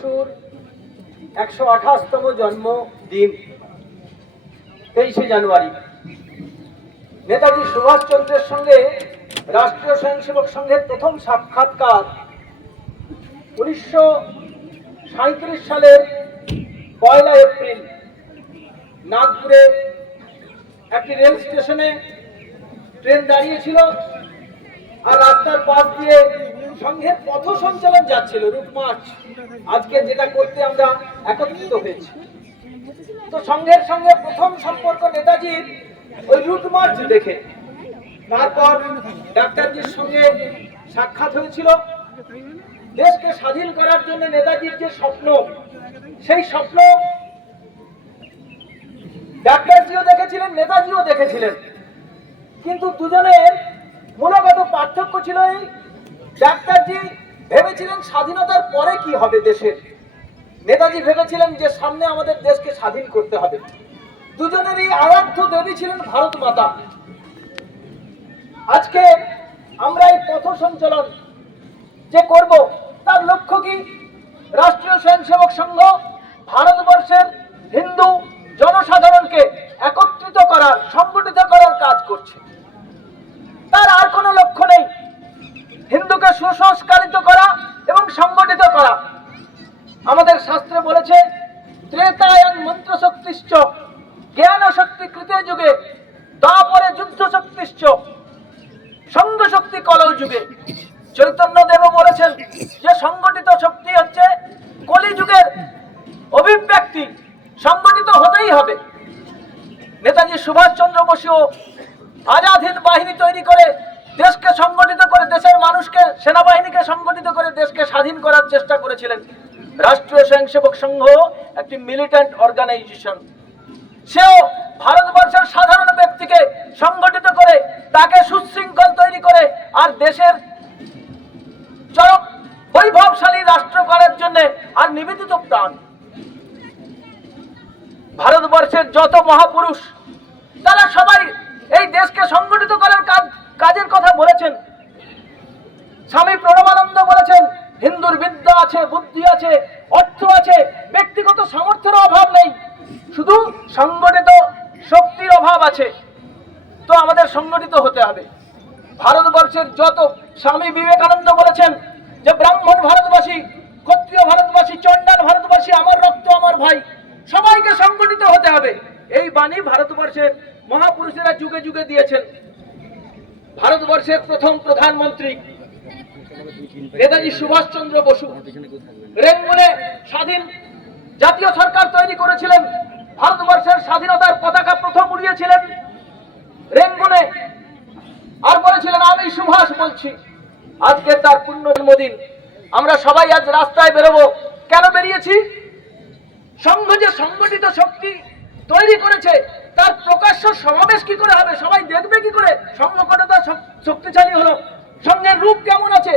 বসুর একশো আঠাশতম জন্মদিন, তেইশে জানুয়ারি। নেতাজি সুভাষচন্দ্রের সঙ্গে রাষ্ট্রীয় স্বয়ংসেবক সংঘের প্রথম সাক্ষাৎকার উনিশশো সালের পয়লা এপ্রিল, নাগপুরে একটি রেল স্টেশনে ট্রেন দাঁড়িয়েছিল আর রাস্তার পাশ দিয়ে সংঘের পথ সঞ্চালন যাচ্ছিল রুট আজকে যেটা করতে আমরা একত্রিত হয়েছি। তো সংঘের সঙ্গে প্রথম সম্পর্ক নেতাজির ওই রুট দেখে। তারপর ডাক্তারজির সঙ্গে সাক্ষাৎ হয়েছিল। দেশকে স্বাধীন করার জন্য নেতাজির যে স্বপ্ন, সেই স্বপ্ন ডাক্তারজিও দেখেছিলেন, নেতাজিও দেখেছিলেন। কিন্তু দুজনের মূলগত পার্থক্য ছিল এই ডাক্তারজি ভেবেছিলেন স্বাধীনতার পরে কি হবে দেশের? নেতাজি ভেবেছিলেন যে সামনে আমাদের দেশকে স্বাধীন করতে হবে। দুজনেরই আরাধ্য দেবী ছিলেন ভারত মাতা। আজকে আমরা এই পথ সঞ্চালন যে করব, তার লক্ষ্য কি? রাষ্ট্রীয় স্বয়ংসেবক সংঘ ভারতবর্ষের হিন্দু জনসাধারণকে একত্রিত করার, সংগঠিত করার কাজ করছে তার আর কোনো লক্ষ্য নেই হিন্দুকে সুসংস্কারিত করা এবং সংগঠিত করা। আমাদের শাস্ত্রে বলেছে ত্রেতায়ন মন্ত্র শক্তিশ্চ জ্ঞান শক্তি কৃতে যুগে তারপরে যুদ্ধ শক্তিশ্চ সঙ্গ শক্তি কলৌ যুগে। চৈতন্য দেব বলেছেন যে সংগঠিত শক্তি হচ্ছে কলি যুগের অভিব্যক্তি, সংগঠিত হতেই হবে। নেতাজি সুভাষচন্দ্র বসুও আজাদ হিন্দ বাহিনী তৈরি করে দেশকে সংগঠিত করে, দেশের মানুষকে, সেনাবাহিনীকে সংগঠিত করে দেশকে স্বাধীন করার চেষ্টা করেছিলেন রাষ্ট্রীয় স্বয়ংসেবক সংঘ, একটি মিলিটেন্ট অর্গানাইজেশন সেও ভারতবর্ষের সাধারণ ব্যক্তিকে সংগঠিত করে, তাকে সুশৃঙ্খল তৈরি করে আর দেশের চরম বৈভবশালী রাষ্ট্র করার জন্য আর নিবেদিত প্রাণ। ভারতবর্ষের যত মহাপুরুষ, তারা সবাই এই দেশকে সংগঠিত করার কাজ কাজের কথা বলেছেন। স্বামী প্রণবানন্দ বলেছেন, হিন্দুর বিদ্যা আছে, বুদ্ধি আছে, অর্থ আছে, ব্যক্তিগত সামর্থ্যের অভাব নেই, শুধু সংগঠিত শক্তির অভাব আছে। তো আমাদের সংগঠিত হতে হবে। ভারতবর্ষের যত স্বামী বিবেকানন্দ বলেছেন যে, ব্রাহ্মণ ভারতবাসী, ক্ষত্রিয় ভারতবাসী, চণ্ডাল ভারতবাসী, আমার রক্ত, আমার ভাই, সবাইকে সংগঠিত হতে হবে। এই বাণী ভারতবর্ষের মহাপুরুষেরা যুগে যুগে দিয়েছেন। ভারতবর্ষের প্রথম প্রধানমন্ত্রী নেতাজি সুভাষচন্দ্র বসু। রেঙ্গুনে স্বাধীন জাতীয় সরকার তৈরি করেছিলেন। ভারতবর্ষের স্বাধীনতার পতাকা প্রথম উড়িয়েছিলেন। রেঙ্গুনে আর বলেছিলেন, আমি সুভাষ বলছি। আজকে তার পূর্ণ জন্মদিন আমরা সবাই আজ রাস্তায় বেরোবো। কেন বেরিয়েছি? সংঘ যে সংগঠিত শক্তি তৈরি করেছে তার সমাবেশ কি করে হবে? সবাই দেখবে কি করে? সংগঠনতা শক্তিশালী হলো। সঙ্গে রূপ কেমন আছে?